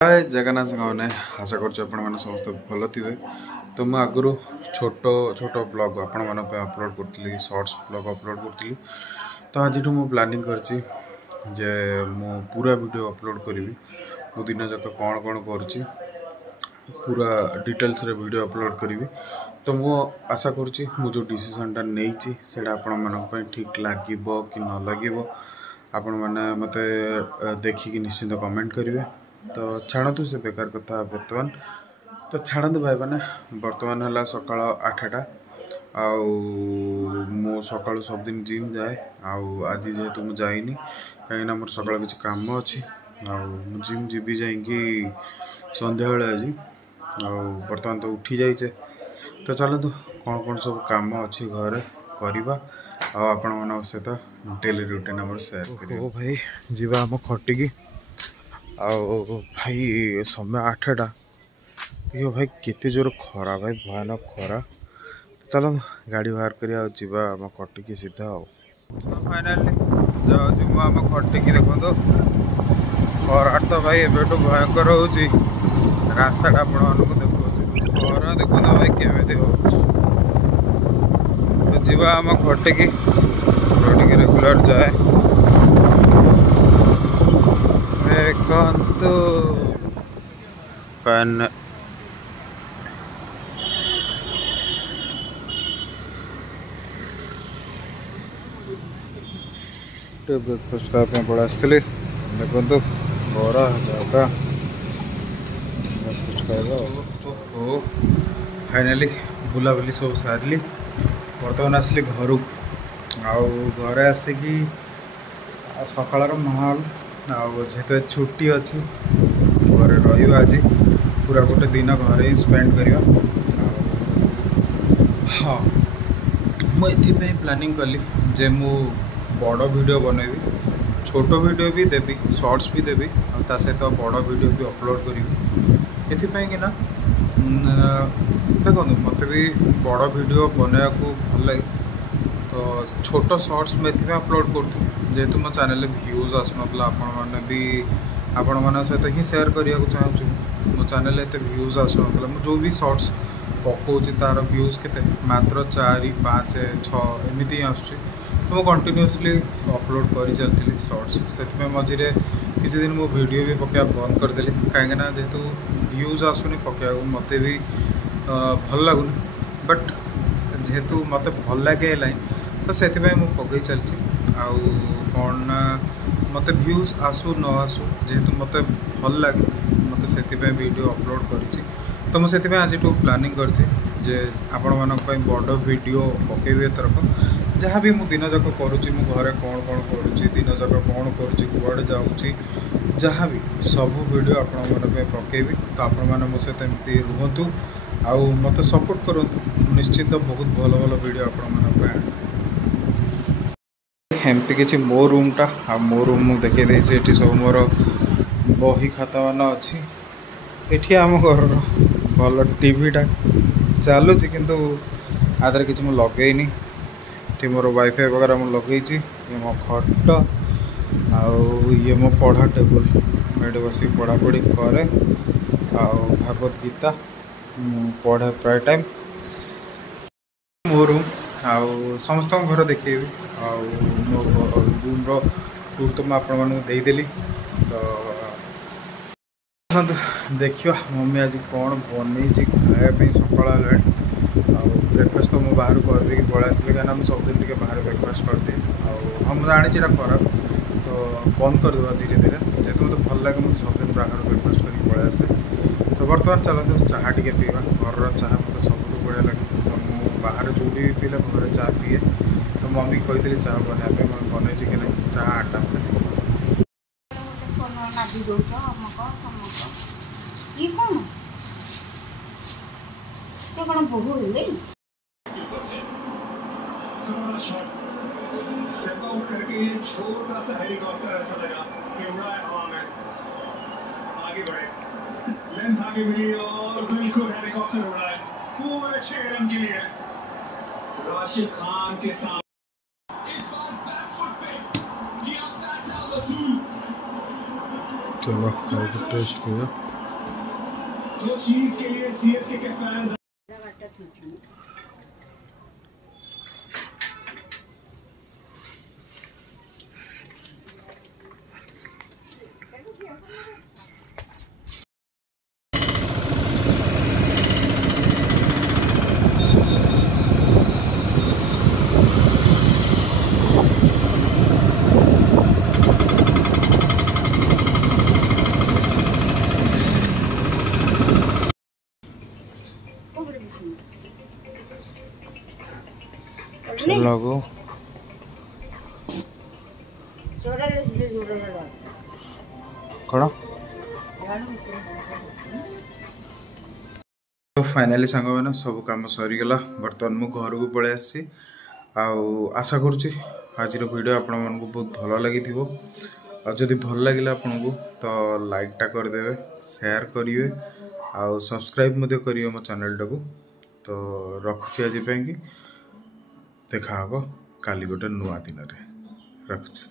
हाय जगन्नाथ साने आशा कर समस्त भल थे। तो मुझे आगु छोट छोट ब्लॉग आपण मान अपलोड करी शॉर्ट्स ब्लॉग अपलोड करी। तो आज मु प्लानिंग करछि जे मु पूरा वीडियो अपलोड करी मु दिन जाक कौन कौन करुँची पूरा डिटेल्स रे वीडियो अपलोड करी। तो मु आशा करुँची मु जो डिसीजनटा नहीं सेटा आपण मान ठीक लगे कि न लगे आपण मैंने मते देखिकी निश्चिंत कमेंट करेंगे। तो छाड़ू से बेकार कथा बर्तमान तो छाड़ू भाई मैंने बर्तमान है सकाल 8टा मो सकाल सबदिन जिम जाए आज जेहेतु मुझे जाइनी कहीं मोर सकाल किसी काम अच्छी जिम जीवी जा संध्या बेले आज बर्तमान तो उठी जाइए। तो चलतु कौन कौन सब कम अच्छी घरे करवा आपण मान सहित डेली रुटीन आम सेयार कर भाई जीवा आम खटिकी भाई समय 8टा देख भाई केते जोर खरा भाई भयानक खरा। तो चलो गाड़ी बाहर करिया जीवा आम खटिकी सीधा फाइनाली जाऊँ आम खटिकी देखो खरा तो भाई एबेठू भयंकर हो रास्ता आपण देखो खरा देखो भाई केमी हो जीवा आम खटिकी रेगुलर जाए देखो पैन ब्रेकफास्ट खाने पड़ा आसती देखो बरा जागा ब्रेकफास्ट खावा फाइनाली बुलाबुली सब सारे बर्तमान आसली घर घरे आसिकी सकाळ माहौल जेहेतु छुट्टी अच्छी घरे रही आज पूरा गोटे दिन घर ही स्पेंड करवा। हाँ मुझे प्लानिंग कली जे मु बड़ वीडियो बनैबी छोट वीडियो भी देवी शॉर्ट्स भी देवी ता सहित बड़ वीडियो भी अपलोड करी एथिपाई कि ना देखो मत भी बड़ वीडियो बनवा को भल लगे। तो छोट शॉर्ट्स में ये अपलोड करूँ जेहेतु मो चैनल व्यूज आसुना आपण मान सहित ही शेयर करने को चाहूँ मो चैनल एत व्यूज आसुना जो भी शॉर्ट्स पकाऊँ तार व्यूज के मात्र 4 5 6 एमती आसूँ। तो मैं कंटिन्यूअसली अपलोड कर चलती शॉर्ट्स से मझे किसी दिन मो वीडियो भी पकड़ा बंद करदेली कहीं जेहेतु व्यूज आसुनी पकड़ा मत भी भल लगुनि बट जेहेतु मत भल लगे तो से पकई चलती कौन ना मत व्यूज आसू न आसू जेहेतु मत भल लगे मत से वीडियो अपलोड करी। तो मुझे आज प्लानिंग करजे आपण मान बड़ वीडियो पकेबी एथरक जहाँ भी दिन जाक करुँची मु घरे कौन कौन करुँची दिन जाक कौन करुँची कुआड़े जाऊँची जहाँ भी सब वीडियो आपण मान पकेबी। तो आपण मैंने मो सहित एमती रुहतु मत सपोर्ट करूँ निश्चिंत बहुत भल भल वीडियो आपण मान एमती किसी मो रूमटा मो रूम देखे देती सब मोर बही खाता मान अच्छी एठी आम घर भल टीवीटा चलुची किंतु आदर किसी मुझे लगेनी ये मोर वाईफाई वगैरह मुझे लगे ये मो खट ये मो पढ़ा टेबुल ये बस पढ़ापढ़ी करे भागवत गीता पढ़े प्राय टाइम मो रूम समस्त घर देखेबी मो रूम टूर तो मुझे देदेली। तो देखिए मम्मी आज कौन बन खायापी सकाल ब्रेकफास्ट तो मुझे बाहर करदे पलि आसली कहीं मुझे सबदिन टे बाहर ब्रेकफास्ट करदिए हाँ मुझे जानी खराब तो बंद करदे धीरे धीरे जेहतु मतलब भल लगे मुझे सबदिन बाहर ब्रेकफास्ट कर पलि आसे। तो बर्तमान चलते चाह टे पीवा घर चाह मतलब सब बढ़िया लगे। तो मुझे बाहर जो भी पीले घर चाह पीए तो मम्मी कही चाह बनाया बन कि नहीं चाह 8टा करके ये छोटा सा हेलीकॉप्टर ऐसा लगा कि उड़ा है हवा में आगे बढ़े लेंथ आगे मिली और बिल्कुल हेलीकॉप्टर उड़ा है पूरे 6 रन के लिए राशिद खान के साथ इस बार बैक फुट पे जिया पैसा वसूल चलो टेस्ट किया जो चीज के लिए सीएसके के फैंस लगो कौन तो फाइनाली सांग मैंने सब कम सरीगला बर्तमान मु घर को पलि आसी आशा करुँची आज वीडियो आपण मानक बहुत भल लगी जदि भल लगे आपन को तो लाइकटा करदे शेयर करेंगे आउ सब्सक्राइब करेंगे मो चैनल टाको तो रखुची आज कि देखा काली गोटे नुआ दिन रखुची।